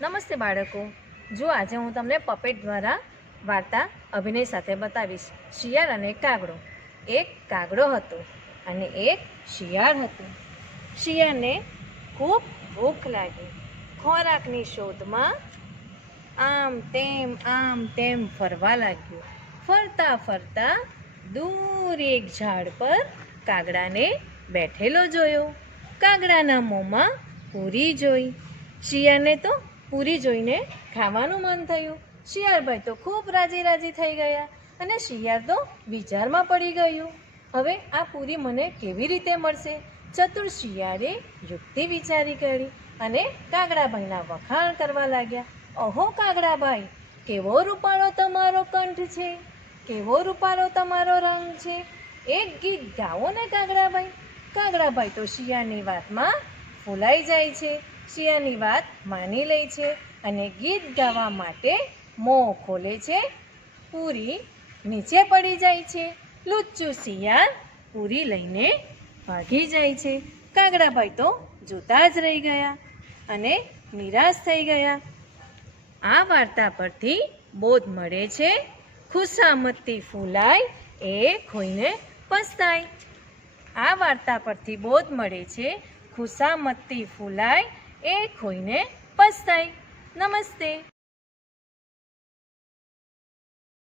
નમસ્તે બાળકો. જો આજે હું તમને પપેટ દ્વારા વાર્તા અભિનય સાથે બતાવીશ. શિયાળ અને કાગડો. એક કાગડો હતો અને એક શિયાળ હતું. શિયાળને ખૂબ ભૂખ લાગી. ખોરાકની શોધમાં આમ તેમ આમ તેમ ફરવા લાગ્યો. ફરતા ફરતા દૂર એક ઝાડ પર કાગડાને બેઠેલો જોયો. કાગડાના મોંમાં પૂરી જોઈ. શિયાળને તો પૂરી જોઈને ખાવાનું મન થયું. શિયાળભાઈ તો ખૂબ રાજી રાજી થઈ ગયા અને શિયાળ તો વિચારમાં પડી ગયું. હવે આ પૂરી મને કેવી રીતે મળશે? ચતુર શિયાળે યુક્તિ વિચારી કરી અને કાગડાભાઈના વખાણ કરવા લાગ્યા. અહો કાગડાભાઈ, કેવો રૂપાળો તમારો કંઠ છે? કેવો રૂપાળો તમારો રંગ છે? એક ગીત ગાવો ને કાગડાભાઈ. કાગડાભાઈ તો શિયાળની વાતમાં ફૂલાઈ જાય છે. શિયાળની વાત માની લે છે અને ગીત ગાવા માટે મોં ખોલે છે. પૂરી નીચે પડી જાય છે. લુચ્ચું શિયાળ પૂરી લઈને ભાગી જાય છે. કાગડાભાઈ તો જોતા જ રહી ગયા અને નિરાશ થઈ ગયા. આ વાર્તા પરથી બોધ મળે છે. ખુશામતી ફૂલાય, એ ખોઈને પસ્તાય. આ વાર્તા પરથી બોધ મળે છે. ખુશામતી ફૂલાય એ ખોઈને પસ્તાય. નમસ્તે.